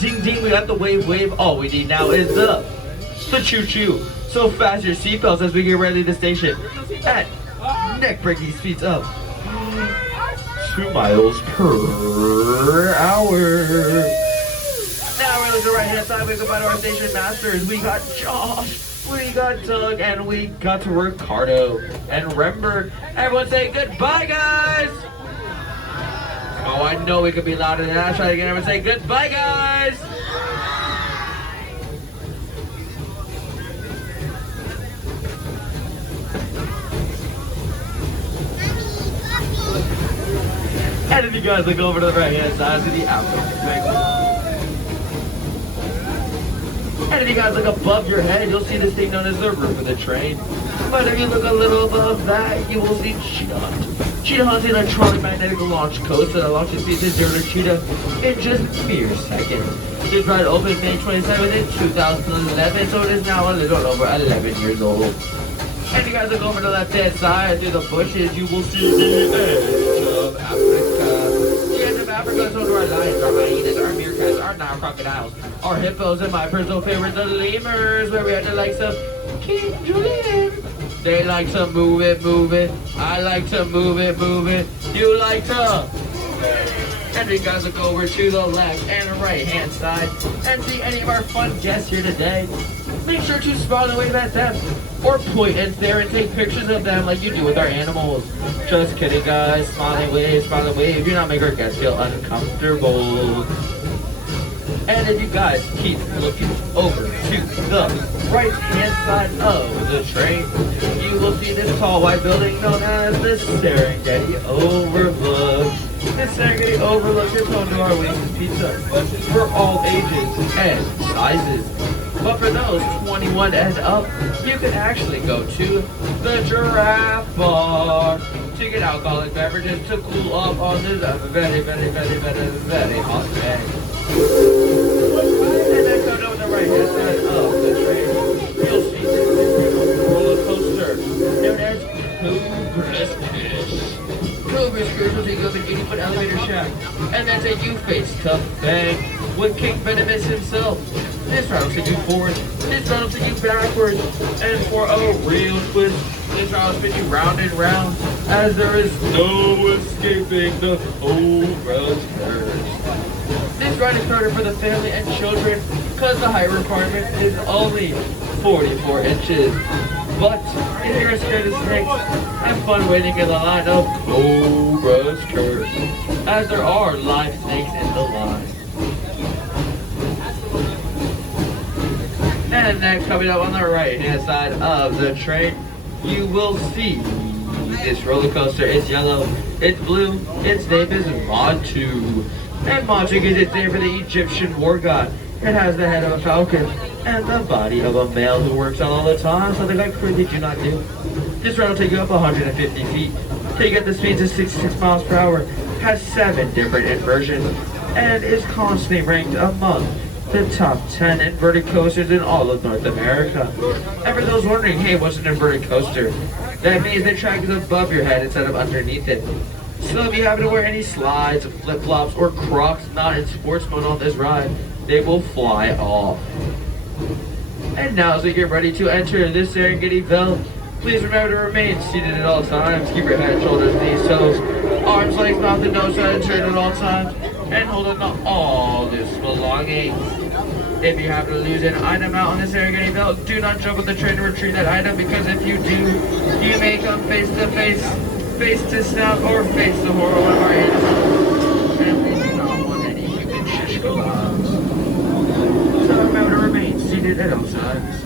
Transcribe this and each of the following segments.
ding ding, we got the wave wave. All we need now is the choo choo. So fasten your seatbelts as we get ready to station at neck breaking speeds up 2 miles per hour. Now we're to the right hand side. We go by to our station masters. We got Josh, we got Doug, and we got to Ricardo. And remember, everyone say goodbye, guys. Oh, I know we could be louder than that. Try it again. Everyone say goodbye, guys. And if you guys look over to the right hand side, see the outlook. And if you guys look above your head, you'll see this thing known as the roof of the train. But if you look a little above that, you will see Cheetah Hunt. Cheetah Hunt's an electronic magnetic launch coaster that launches pieces zero to Cheetah in just mere seconds. This ride opened May 27th in 2011, so it is now a little over 11 years old. And you guys look over to the left hand side through the bushes, you will see the edge of Africa. The edge of Africa is home to our lions, our hyenas, our meerkats, our Nile crocodiles, our hippos, and my personal favorite, the lemurs, where we had the likes of King Julian. They like to move it, move it. I like to move it, move it. You like to move it. And you guys look over to the left and right hand side and see any of our fun guests here today. Make sure to smile and wave at them, or point and stare and take pictures of them like you do with our animals. Just kidding, guys. Smile and wave, smile and wave. Do not make our guests feel uncomfortable. And if you guys keep looking over to the right hand side of the train, you will see this tall white building known as the Serengeti Overlook. The Serengeti Overlook is home to our wings and pizza for all ages and sizes. But for those 21 and up, you can actually go to the giraffe bar to get alcoholic beverages to cool off on this very hot day. And then go down the right hand side of the train, you'll see this roller coaster known as Cobra's Kiss. Cobra's Kiss will take you up an 80-foot elevator shaft, and then take you face to face with King Venomous himself. This ride will take you forward, this ride will take you backwards, and for a real twist, this ride will spin you round and round, as there is no escaping the Cobra's curse. This ride is started for the family and children, because the height requirement is only 44 inches. But if you're scared of snakes, have fun waiting in the line of Cobra's curse, as there are live snakes in the line. And then coming up on the right hand side of the train, you will see this roller coaster. It's yellow, it's blue, its name is Montu. And Montu is its name for the Egyptian war god. It has the head of a falcon and the body of a male who works out all the time, something I clearly do not do. This ride will take you up 150 feet, take at the speeds of 66 miles per hour, has 7 different inversions, and is constantly ranked among the top 10 inverted coasters in all of North America. And for those wondering, hey, what's an inverted coaster? That means the track is above your head instead of underneath it. So if you happen to wear any slides, flip-flops, or Crocs not in sports mode on this ride, they will fly off. And now as we get ready to enter this Serengeti Ville, please remember to remain seated at all times. Keep your head, shoulders, knees, toes, arms, legs, mouth, and nose straight at all times, and hold on to all this belongings. If you happen to lose an item out on the Serengeti Ville, do not jump on the train to retrieve that item, because if you do, you may come face to face, face to snout, or face the horror of our enemies. And we do not want any human shish kebabs. So remember to remain seated at all times.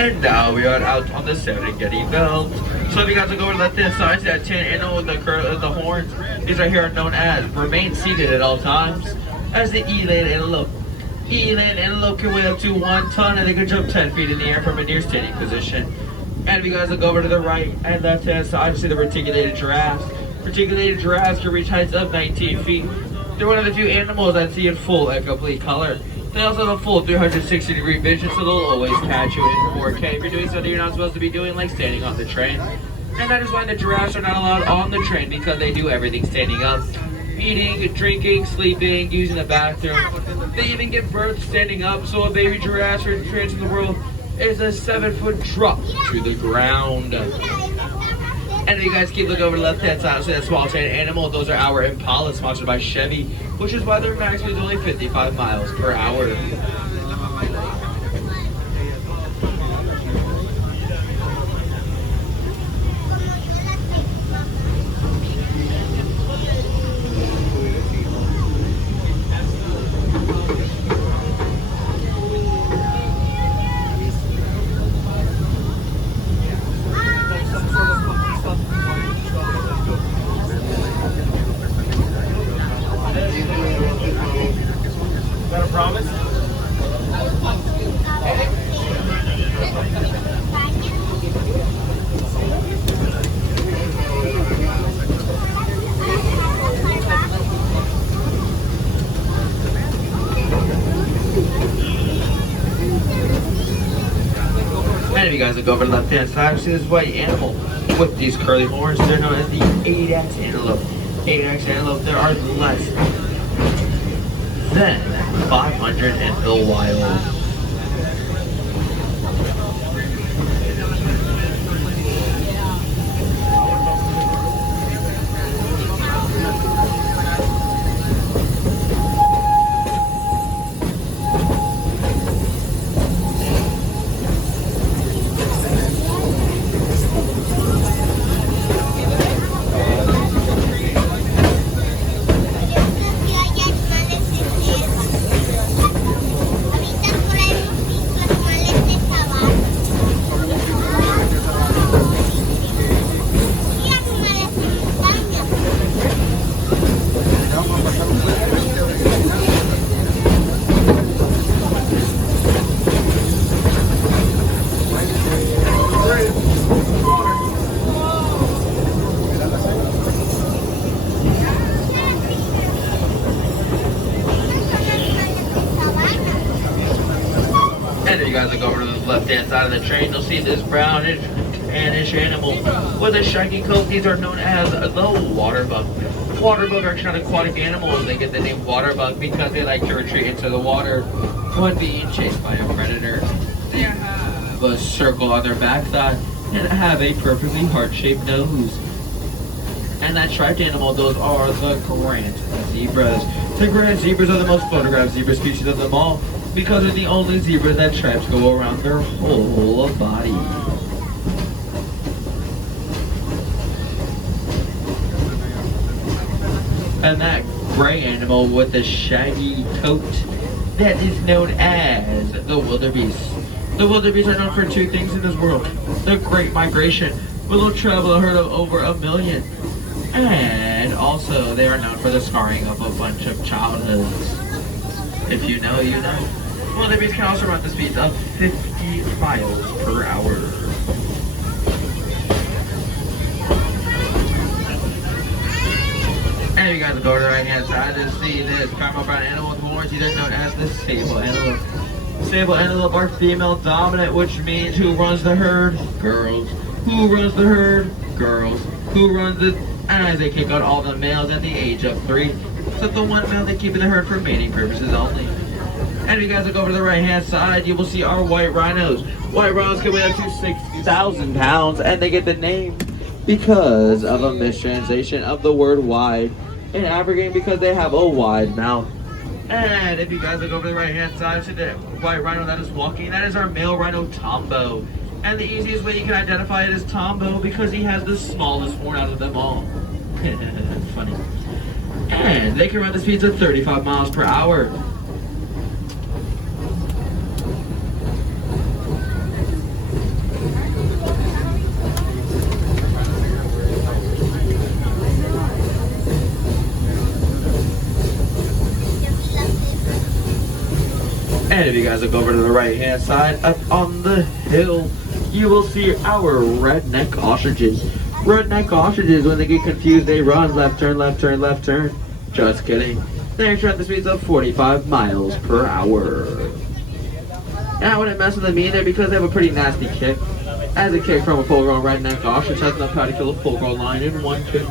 And now we are out on the Serengeti belt. So if you guys will go over to the left-hand side, see that tin animal with the horns. These right here are known as remain seated at all times, as the eland antelope. Eland antelope can weigh up to 1 ton and they can jump 10 feet in the air from a near standing position. And if you guys look over to the right and left hand side, you see the reticulated giraffes. Reticulated giraffes can reach heights of 19 feet. They're one of the few animals that see in full and complete color. They also have a full 360-degree vision, so they'll always catch you in 4K. If you're doing something you're not supposed to be doing, like standing on the train. And that is why the giraffes are not allowed on the train, because they do everything standing up. Eating, drinking, sleeping, using the bathroom. They even give birth standing up, so a baby giraffe for trains in the world is a 7-foot drop to the ground. And if you guys keep looking over the left-hand side, see that small chain animal, those are our Impala, sponsored by Chevy, which is why their max speed is only 55 miles per hour. And if you guys look over the left hand side, you see this white animal with these curly horns. They're known as the Adex antelope. Adex antelope, there are less than 500 in the wild. And if you guys look over to the left-hand side of the train, you'll see this brownish animal with a shaggy coat. These are known as the water bug. Water bug are kind of aquatic animals. They get the name water bug because they like to retreat into the water when being chased by a predator. They have a circle on their backside and have a perfectly heart-shaped nose. And that striped animal, those are the Grand Zebras. The Grand Zebras are the most photographed zebra species of them all, because they're the only zebras that stripes go around their whole body. And that gray animal with the shaggy coat, that is known as the wildebeest. The wildebeest are known for two things in this world: the Great Migration, where they'll travel a herd of over 1 million. And also, they are known for the scarring of a bunch of childhoods. If you know, you know. Wildebeest can also run the speeds of 50 miles per hour. And you guys go to the right hand side to see this caramel brown animal with horns, either known as the sable antelope. Sable antelope are female dominant, which means who runs the herd? Girls. Who runs the herd? Girls. Who runs the... As they kick out all the males at the age of 3. So the one male they keep in the herd for mating purposes only. And if you guys look over to the right hand side, you will see our white rhinos. White rhinos can weigh up to 6,000 pounds, and they get the name because of a mistranslation of the word wide in African, because they have a wide mouth. And if you guys look over the right hand side, see the white rhino that is walking, that is our male rhino Tombo. And the easiest way you can identify it is Tombo because he has the smallest horn out of them all. Funny. And they can run the speeds of 35 miles per hour. if you guys look over to the right hand side, up on the hill, you will see our redneck ostriches. Redneck ostriches, when they get confused, they run left turn, left turn, left turn. Just kidding. They're at the speeds of 45 miles per hour. And I wouldn't mess with them either because they have a pretty nasty kick. As a kick from a full-grown redneck ostrich has enough power to kill a full-grown lion in one kick.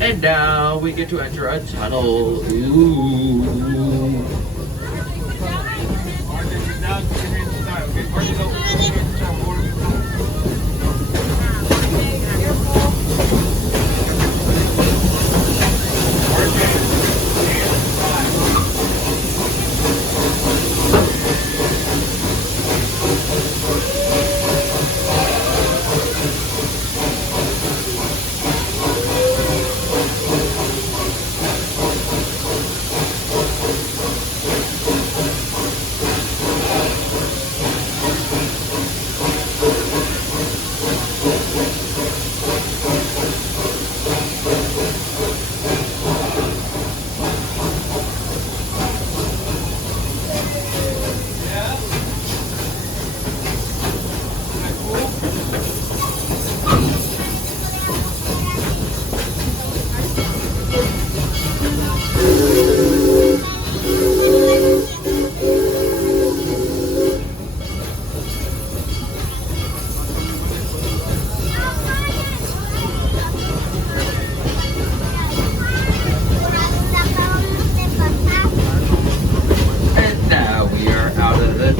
And now we get to enter a tunnel. Ooh.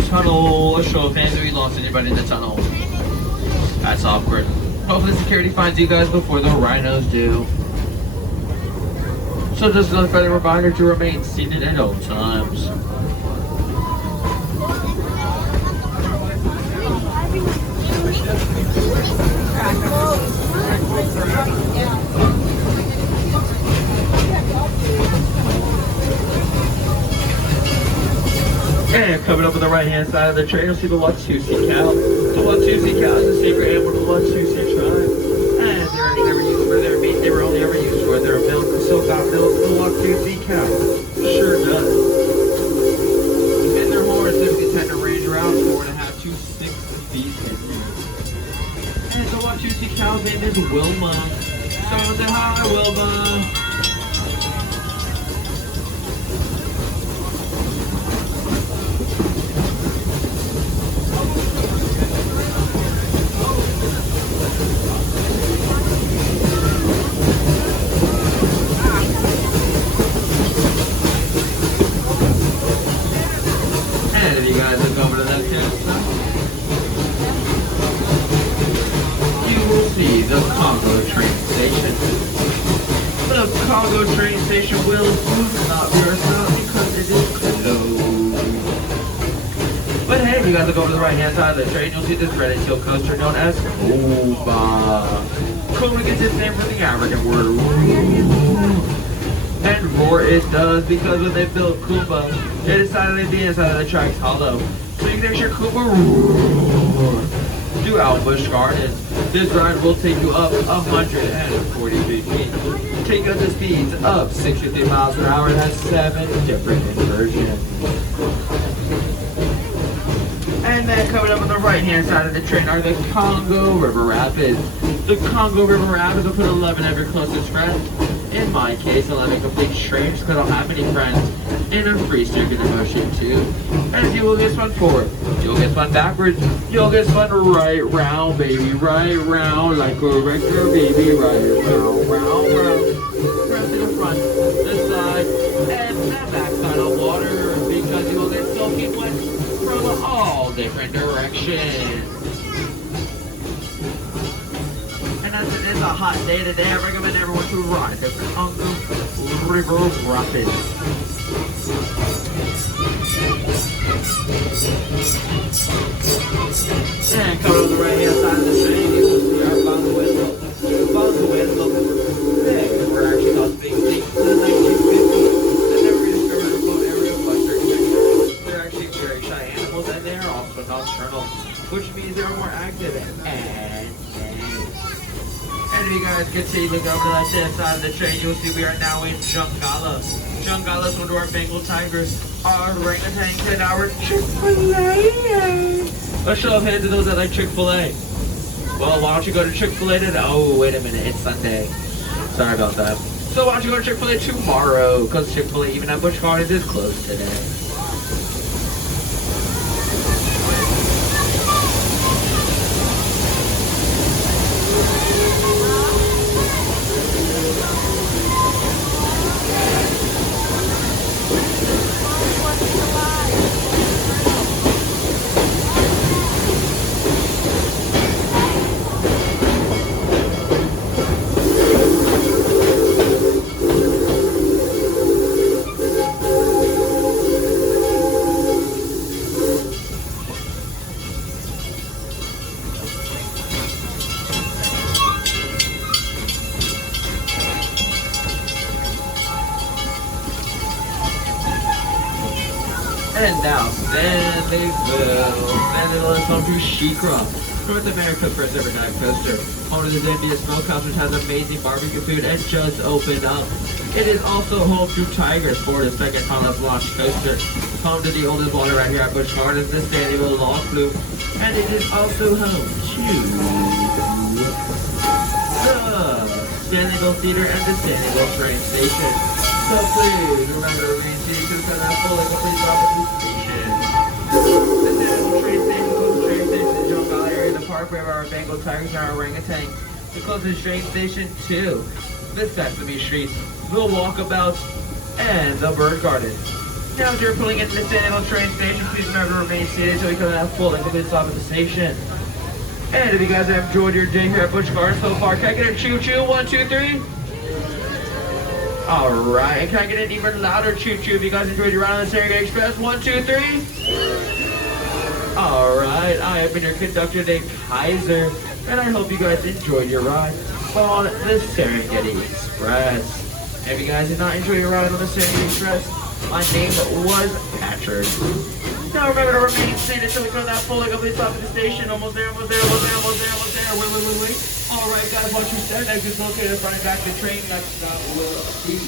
Tunnel. A show of hands, we lost anybody in the tunnel. That's awkward. Hopefully security finds you guys before the rhinos do. So just another further reminder to remain seated at all times. And coming up on the right hand side of the train, you'll see the Watusi cow. The Watusi cow is a sacred animal of the Watusi tribe. And they're actually never used for their meat, they were only ever used for their milk. So got milk, the Watusi cow sure does. And their horns typically tend to range around 4.5 to 6 feet. And the Watusi cow's name is Wilma. Someone say hi, Wilma. Train station will not be ourselves because it is closed. But hey, if you guys look over to the right hand side of the train, you'll see this red and teal coaster known as Kuba. Kuba gets its name from the African word roar. And roar it does because when they built Kuba, they decided to leave the inside of the tracks hollow. So you can make sure Kuba roar throughout Busch Gardens. This ride will take you up 140 feet. Take up the speeds of 63 miles per hour and has 7 different inversions. And then coming up on the right hand side of the train are the Congo River Rapids. The Congo River Rapids will put 11 of your closest friends. In my case, 11 complete strangers because I don't have any friends. In a free circuit emotion too. As you will get spun forward, you'll get spun backwards, you'll get spun right round, baby, right round, like a regular baby, right round, round, round. Press to the front, the side, and the back side of water, because you will get soaking wet from all different directions. And as it is a hot day today, I recommend everyone to ride the Congo River Rapids. And coming on the right hand side of the train, you will see our Bonzo-Wendell. Big, we're actually called Big Leap to the 1950s. They never rediscovered a remote area of Western Texas. They're actually very shy animals and they are also nocturnal, which means they're more active and if you guys can see, look over the left hand side of the train, you'll see we are now in Jungala. Jungle, let's go to our Bengal tigers, our orangutans, and our Chick-fil-A. Let's show of hands to those that like Chick-fil-A. Well, why don't you go to Chick-fil-A today? Oh, wait a minute, it's Sunday. Sorry about that. So why don't you go to Chick-fil-A tomorrow? Because Chick-fil-A, even at Busch Gardens, is closed today. And now, Stanleyville is home to Cheetah, North America's first ever dive coaster. Home to the Zambia Smokehouse, which has amazing barbecue food and just opened up. It is also home to Tiger Sport, its second tallest launch coaster. Home to the oldest water right here at Busch Gardens, the Stanleyville Launch Loop. And it is also home to the Stanleyville Theater and the Stanleyville train station. So please remember to remain seated to the full and complete drop at the station. The Stanleyville train station includes the train station in the Jungle area, the park where our Bengal tigers and our orangutan. The closest train station to the Sesame Street, the Walkabout, and the Bird Garden. Now as you're pulling into the Stanleyville train station, please remember to remain seated until we come to that full and complete stop at the station. And if you guys have enjoyed your day here at Busch Gardens so far, can I get a choo-choo? 1, 2, 3? Alright, can I get an even louder choo-choo if you guys enjoyed your ride on the Serengeti Express? 1, 2, 3? Alright, I have been your conductor, Dave Kaiser, and I hope you guys enjoyed your ride on the Serengeti Express. If you guys did not enjoy your ride on the Serengeti Express, my name was Patrick. Now remember to remain seated until we come to that full and complete stop at the station. Almost there, almost there, almost there, almost there, almost there. Wait. Alright guys, once you stand, exit located in front and back of the train. Next stop will be